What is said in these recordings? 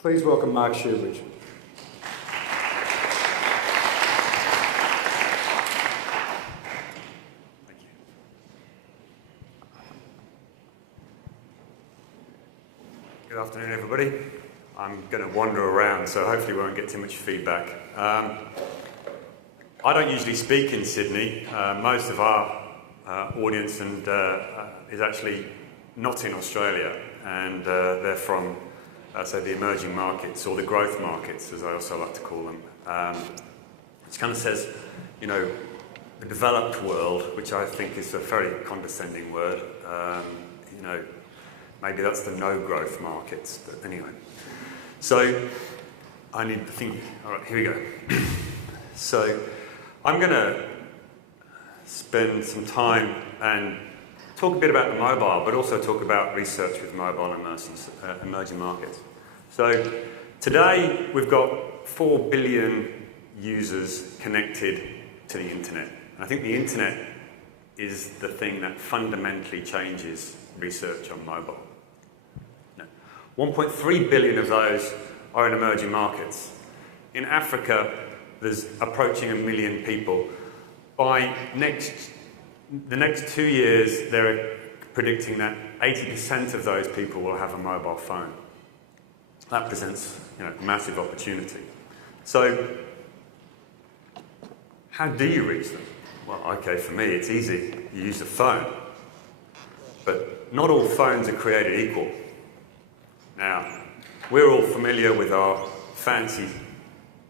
Please welcome Mark Shoebridge. Thank you. Good afternoon, everybody. I'm going to wander around, so hopefully we won't get too much feedback. I don't usually speak in Sydney. Most of our audience is actually not in Australia, and they're from, say, the emerging markets, or the growth markets, as I also like to call them. Which kind of says, you know, the developed world, which I think is a very condescending word. You know, maybe that's the no-growth markets, but anyway. So, I need to think, all right, here we go. So, I'm going to spend some time and talk a bit about the mobile, but also talk about research with mobile and emerging markets. So, today we've got 4 billion users connected to the internet. And I think the internet is the thing that fundamentally changes research on mobile. 1.3 billion of those are in emerging markets. In Africa, there's approaching 1 million people. By the next 2 years, they're predicting that 80% of those people will have a mobile phone. That presents, you know, a massive opportunity. So, how do you reach them? Well, okay, for me, it's easy. You use a phone. But not all phones are created equal. Now, we're all familiar with our fancy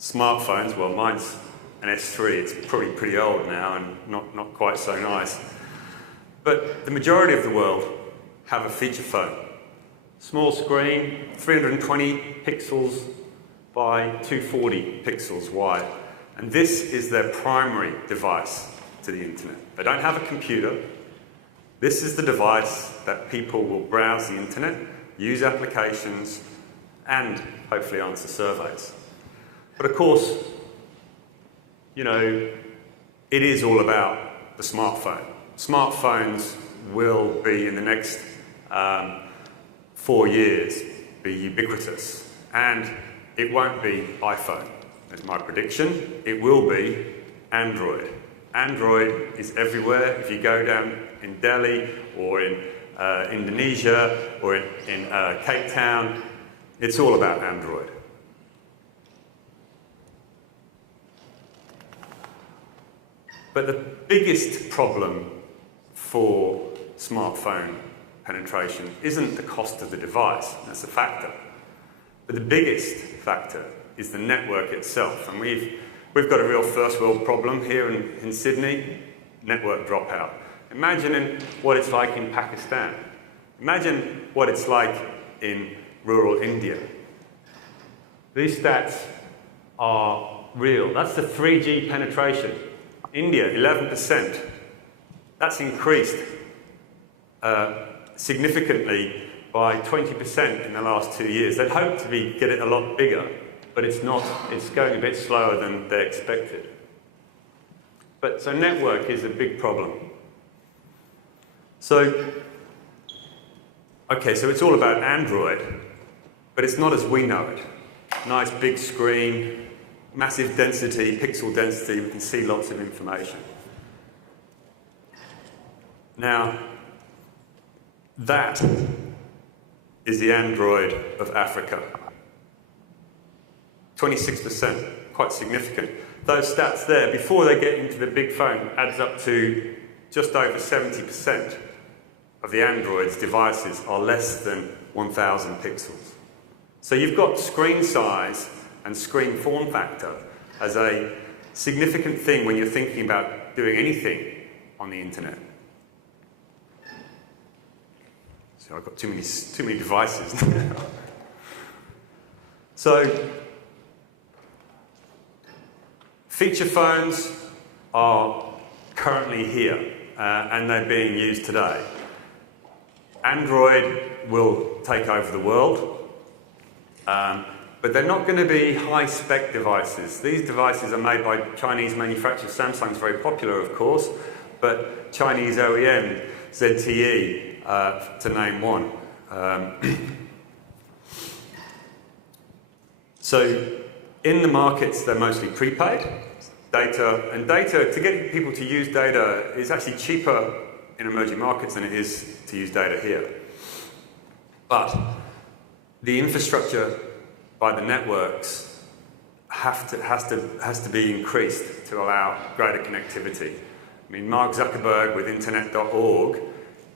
smartphones. Well, mine's an S3. It's probably pretty old now and not quite so nice. But the majority of the world have a feature phone. Small screen, 320 pixels by 240 pixels wide. And this is their primary device to the internet. They don't have a computer. This is the device that people will browse the internet, use applications, and hopefully answer surveys. But of course, you know, it is all about the smartphone. Smartphones will be, in the next 4 years, be ubiquitous. And it won't be iPhone. That's my prediction. It will be Android. Android is everywhere. If you go down in Delhi or in Indonesia or in Cape Town, it's all about Android. But the biggest problem for smartphone penetration isn't the cost of the device. That's a factor. But the biggest factor is the network itself. And we've got a real first world problem here in Sydney, network dropout. Imagine what it's like in Pakistan. Imagine what it's like in rural India. These stats are real. That's the 3G penetration. India, 11%. That's increased significantly by 20% in the last 2 years. They'd hoped to get it a lot bigger, but it's not. It's going a bit slower than they expected. So network is a big problem. So it's all about Android, but it's not as we know it. Nice big screen, massive density, pixel density, we can see lots of information. Now, that is the Android of Africa. 26%, quite significant. Those stats there, before they get into the big phone, adds up to just over 70% of the Android's devices are less than 1,000 pixels. So you've got screen size and screen form factor as a significant thing when you're thinking about doing anything on the internet. So I've got too many devices now. So feature phones are currently here and they're being used today. Android will take over the world. But they're not going to be high-spec devices. These devices are made by Chinese manufacturers. Samsung's very popular, of course, but Chinese OEM, ZTE, to name one. So in the markets, they're mostly prepaid data, and data, to get people to use data is actually cheaper in emerging markets than it is to use data here. But the infrastructure by the networks has to be increased to allow greater connectivity. I mean, Mark Zuckerberg with Internet.org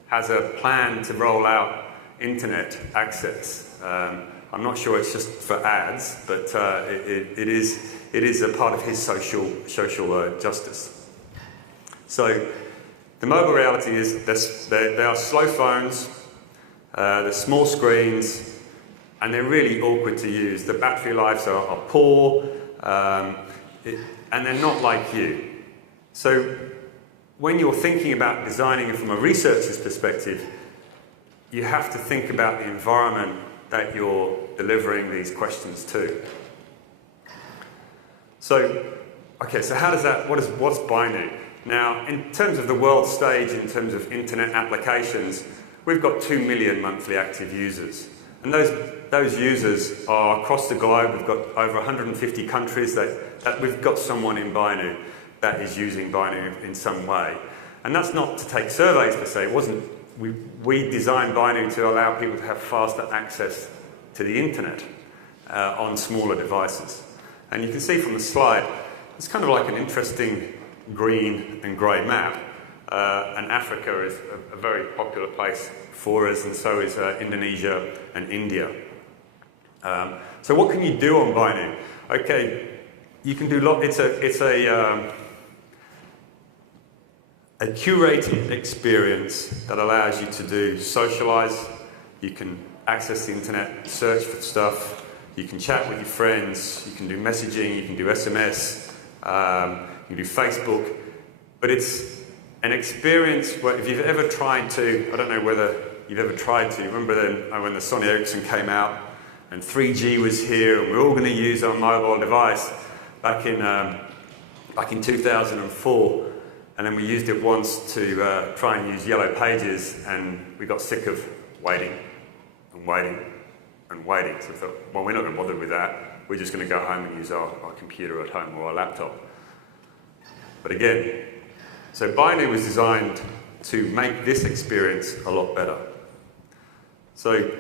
has a plan to roll out internet access. I'm not sure it's just for ads, but it is a part of his social justice. So the mobile reality is they are slow phones, they're small screens, and they're really awkward to use. The battery lives are poor, and they're not like you. So when you're thinking about designing it from a researcher's perspective, you have to think about the environment that you're delivering these questions to. So, okay, so how does that, what's biNu? Now, in terms of the world stage, in terms of internet applications, we've got 2 million monthly active users. And those users are across the globe. We've got over 150 countries that we've got someone in biNu that is using biNu in some way. And that's not to take surveys per se. It wasn't, we designed biNu to allow people to have faster access to the internet on smaller devices. And you can see from the slide, it's kind of like an interesting green and grey map. And Africa is a very popular place for us, and so is Indonesia and India. So what can you do on biNu? Okay, you can do it's a curated experience that allows you to do socialize. You can access the internet, search for stuff. You can chat with your friends. You can do messaging. You can do SMS. You can do Facebook. But it's an experience where, if you've ever tried to, I don't know whether you've ever tried to, remember when the Sony Ericsson came out and 3G was here and we're all going to use our mobile device back in 2004, and then we used it once to try and use Yellow Pages, and we got sick of waiting and waiting and waiting. So we thought, well, we're not going to bother with that. We're just going to go home and use our computer at home or our laptop. But again, so biNu was designed to make this experience a lot better. So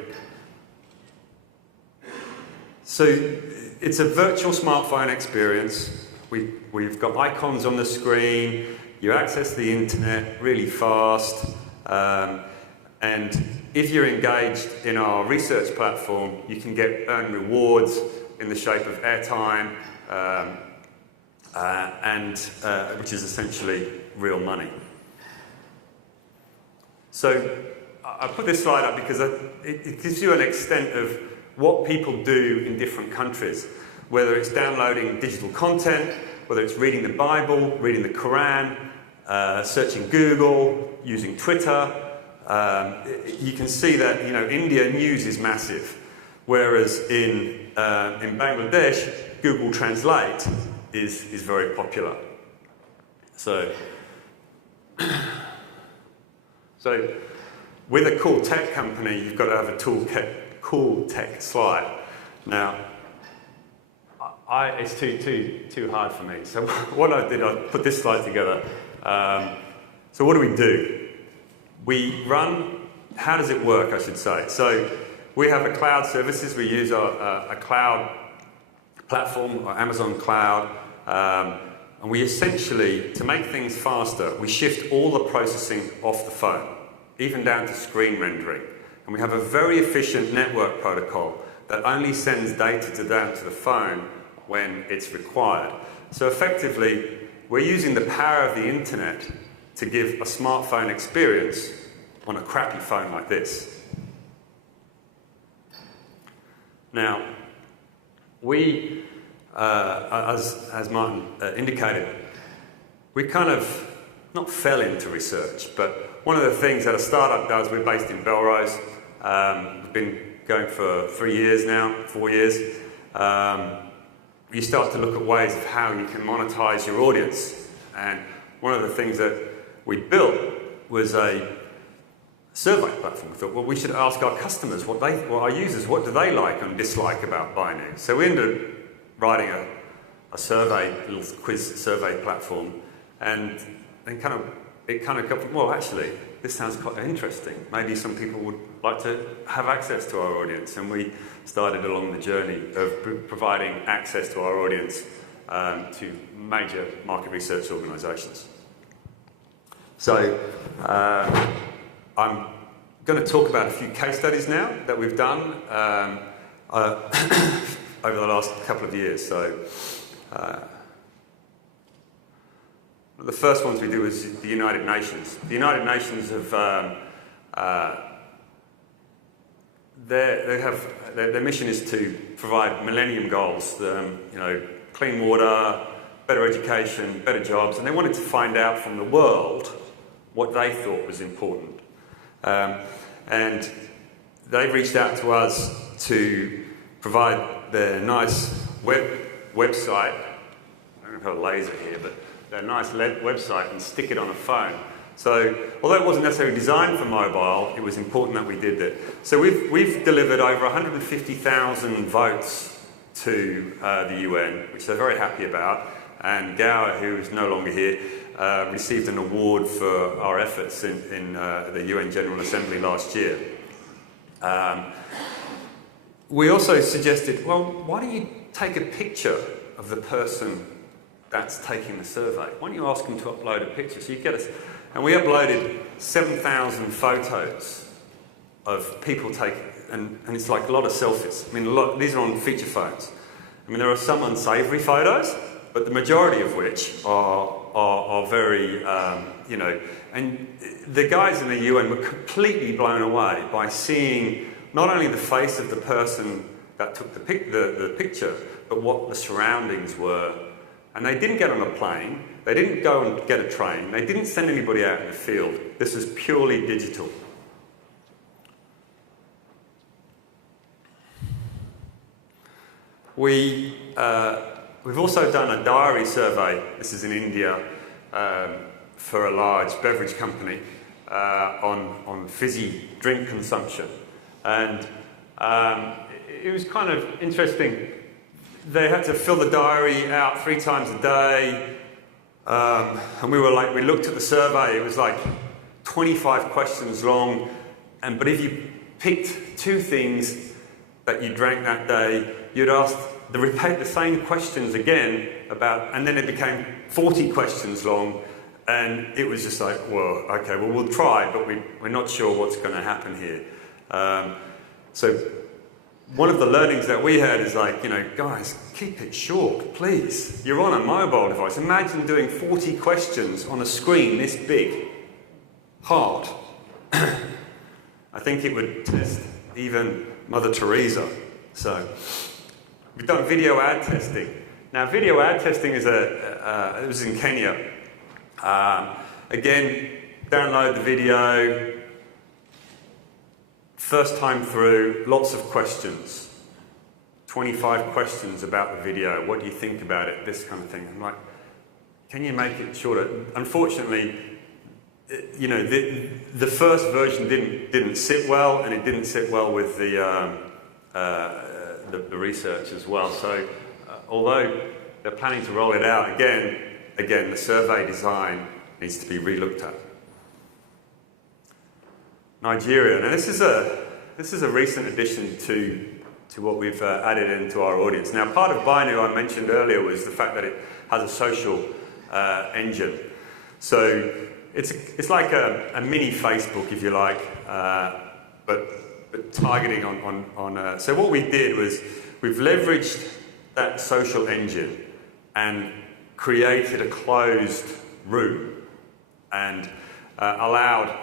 it's a virtual smartphone experience. We've got icons on the screen. You access the internet really fast. And if you're engaged in our research platform, you can earn rewards in the shape of airtime, which is essentially real money. So I put this slide up because it gives you an extent of what people do in different countries, whether it's downloading digital content, whether it's reading the Bible, reading the Quran, searching Google, using Twitter. You can see that India news is massive, whereas in Bangladesh, Google Translate is very popular. So with a cool tech company, you've got to have a cool tech slide. Now, it's too hard for me. So what I did, I put this slide together. So what do? We run, how does it work, I should say? So we have a cloud services. We use a cloud platform, or Amazon Cloud, and we essentially, to make things faster, we shift all the processing off the phone, even down to screen rendering. And we have a very efficient network protocol that only sends data down to the phone when it's required. So effectively, we're using the power of the internet to give a smartphone experience on a crappy phone like this. Now, we, as Martin indicated, we kind of not fell into research, but one of the things that a startup does, we're based in Belrose, we've been going for 4 years. You start to look at ways of how you can monetize your audience. And one of the things that we built was survey platform. We thought, well, we should ask our customers, our users, what do they like and dislike about biNu? So we ended up writing a survey, a little quiz survey platform, and then it kind of got, well, actually, this sounds quite interesting. Maybe some people would like to have access to our audience, and we started along the journey of providing access to our audience to major market research organisations. So I'm going to talk about a few case studies now that we've done over the last couple of years. So the first ones we do is the United Nations. The United Nations have their mission is to provide Millennium Goals, clean water, better education, better jobs, and they wanted to find out from the world what they thought was important. And they reached out to us to provide their nice website. I don't know if I have a laser here, but their nice website and stick it on a phone. So, although it wasn't necessarily designed for mobile, it was important that we did that. So we've delivered over 150,000 votes to the UN, which they're very happy about. And Gower, who is no longer here, received an award for our efforts in the UN General Assembly last year. We also suggested, well, why don't you take a picture of the person that's taking the survey? Why don't you ask them to upload a picture? So you get us. And we uploaded 7,000 photos of people taking, and it's like a lot of selfies. I mean, these are on feature phones. I mean, there are some unsavoury photos, but the majority of which are very, and the guys in the UN were completely blown away by seeing not only the face of the person that took the picture, but what the surroundings were. And they didn't get on a plane, they didn't go and get a train, they didn't send anybody out in the field. This is purely digital. We've also done a diary survey, this is in India, for a large beverage company, on fizzy drink consumption. And it was kind of interesting. They had to fill the diary out 3 times a day, and we looked at the survey, it was like 25 questions long, but if you picked 2 things that you drank that day, you'd repeat the same questions again and then it became 40 questions long, and it was just like, well, okay, well, we'll try, but we're not sure what's going to happen here. So one of the learnings that we had is like, guys, keep it short, please. You're on a mobile device. Imagine doing 40 questions on a screen this big. Hard. I think it would test even Mother Teresa. So we've done video ad testing. Now, video ad testing is it was in Kenya. Again, download the video. First time through, lots of questions. 25 questions about the video. What do you think about it? This kind of thing. I'm like, can you make it shorter? Unfortunately, the first version didn't sit well, and it didn't sit well with the research as well. So, although they're planning to roll it out again, the survey design needs to be relooked at. Nigeria. Now, this is a recent addition to what we've added into our audience. Now, part of biNu I mentioned earlier was the fact that it has a social engine. So it's like a mini Facebook, if you like, but targeting on. So what we did was we've leveraged that social engine and created a closed room and allowed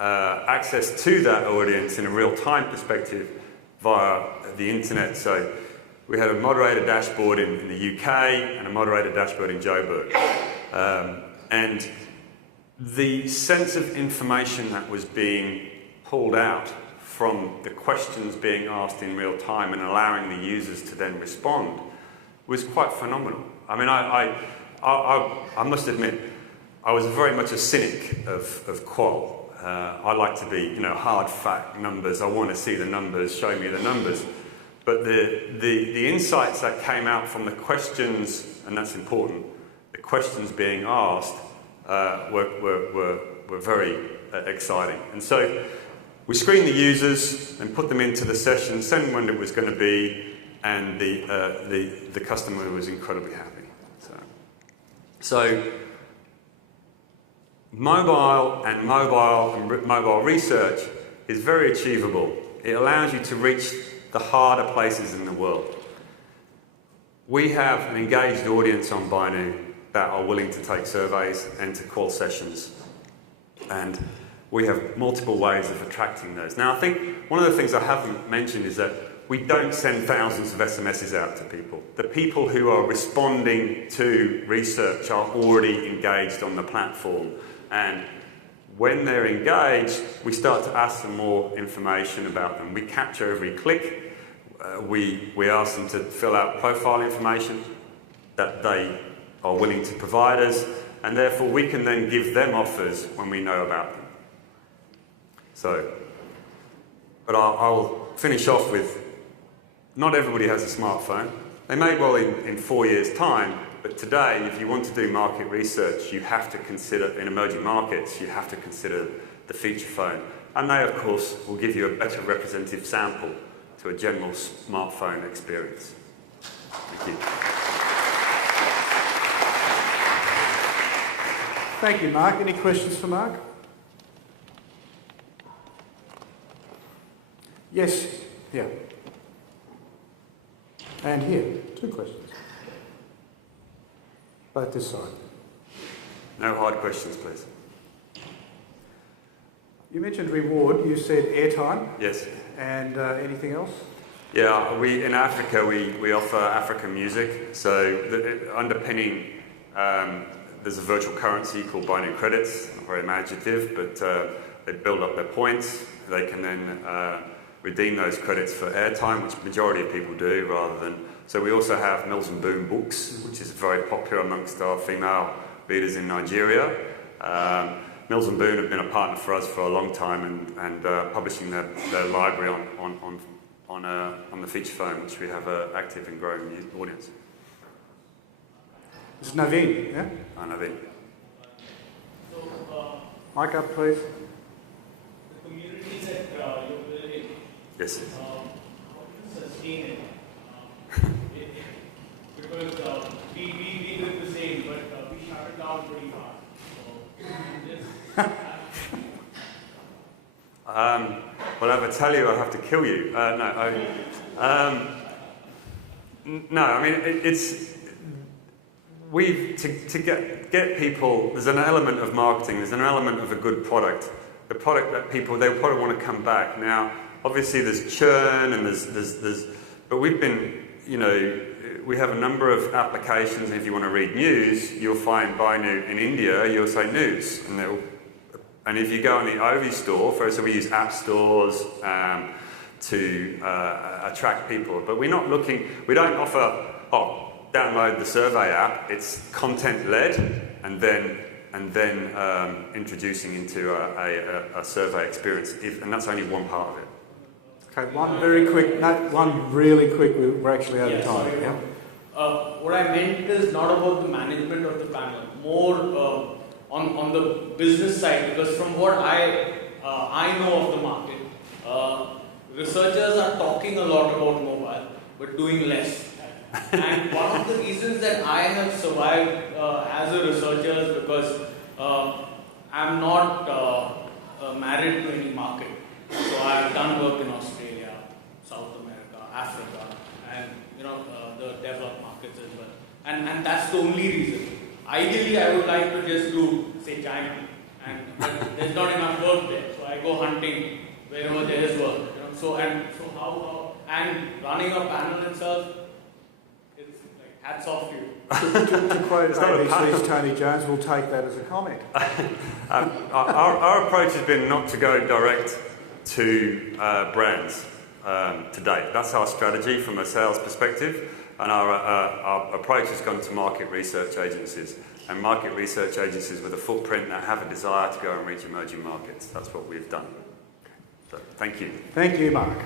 access to that audience in a real-time perspective via the internet. So we had a moderator dashboard in the UK and a moderator dashboard in Joburg. And the sense of information that was being pulled out from the questions being asked in real time and allowing the users to then respond was quite phenomenal. I mean, I must admit, I was very much a cynic of Qual. I like to be, hard fact numbers. I want to see the numbers, show me the numbers. But the insights that came out from the questions, and that's important, the questions being asked were very exciting. And so we screened the users and put them into the session, sent when it was going to be, and the customer was incredibly happy. So mobile research is very achievable. It allows you to reach the harder places in the world. We have an engaged audience on biNu that are willing to take surveys and to call sessions. And we have multiple ways of attracting those. Now, I think one of the things I haven't mentioned is that we don't send thousands of SMSs out to people. The people who are responding to research are already engaged on the platform. And when they're engaged, we start to ask them more information about them. We capture every click. We ask them to fill out profile information that they are willing to provide us, and therefore we can then give them offers when we know about them. So, but I'll finish off with, not everybody has a smartphone. They may well in 4 years' time, but today, if you want to do market research, you have to consider, in emerging markets, you have to consider the feature phone. And they, of course, will give you a better representative sample to a general smartphone experience. Thank you. Thank you, Mark. Any questions for Mark? Yes, here. And here, 2 questions. Both this side. No hard questions, please. You mentioned reward. You said airtime. Yes. And anything else? Yeah, in Africa, we offer African music. So underpinning, there's a virtual currency called biNu credits. Not very imaginative, but they build up their points. They can then redeem those credits for airtime, which the majority of people do, rather than... So we also have Mills and Boon books, which is very popular amongst our female readers in Nigeria. Mills and Boon have been a partner for us for a long time, and publishing their library on the feature phone, which we have an active and growing audience. It's Naveen, yeah? Naveen. Mic up, please. The communities that you're building, Yes. how do you sustain it? Because we did the same, but we shut it down pretty fast. Well, if I tell you, I'll have to kill you. No, I mean, it's... To get people, there's an element of marketing, there's an element of a good product. The product that they'll probably want to come back. Now, obviously there's churn and but we've been, we have a number of applications, and if you want to read news, you'll find biNu in India, you'll say news. And if you go on the OV store, so we use app stores to attract people, but we don't offer, download the survey app. It's content-led, and then introducing into a survey experience, and that's only one part of it. Okay, one really quick. We're actually out of time. Sorry, yeah? What I meant is not about the management of the panel, more on the business side, because from what I know of the market, researchers are talking a lot about mobile, but doing less. And one of the reasons that I have survived as a researcher is because I'm not married to any market. So I've done work in Australia, South America, Africa, and the developed markets as well. And that's the only reason. Ideally, I would like to just do, say, China, but there's not enough work there. So I go hunting wherever there is work. So how running a panel itself. Hats off to you. to quote ABC's Tony Jones, we'll take that as a comment. Our approach has been not to go direct to brands to date. That's our strategy from a sales perspective, and our approach has gone to market research agencies. and market research agencies with a footprint that have a desire to go and reach emerging markets. That's what we've done. So, thank you. Thank you, Mark.